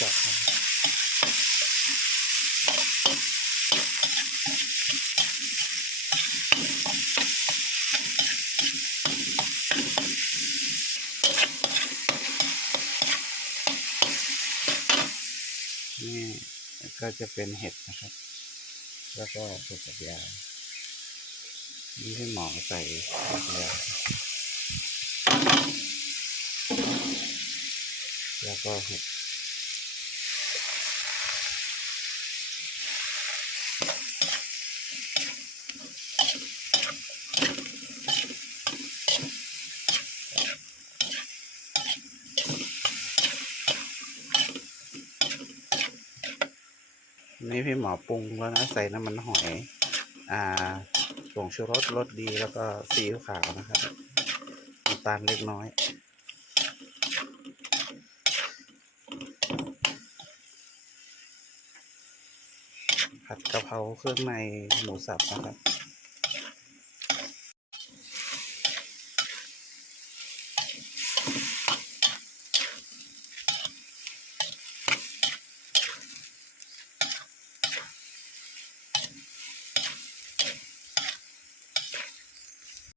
สับนี่ก็จะเป็นเห็ดนะครับแล้วก็ถั่วฝักยาวนี่ให้หมอใส่ฝักยาวแล้วก็เห็ดนี่พี่หมอปรุงแล้วนะใส่น้ำมันหอยผงชูรสรสดีแล้วก็ซีอิ๊วขาวนะครับน้ำตาลเล็กน้อยผัดกะเพราเครื่องในหมูสับนะครับ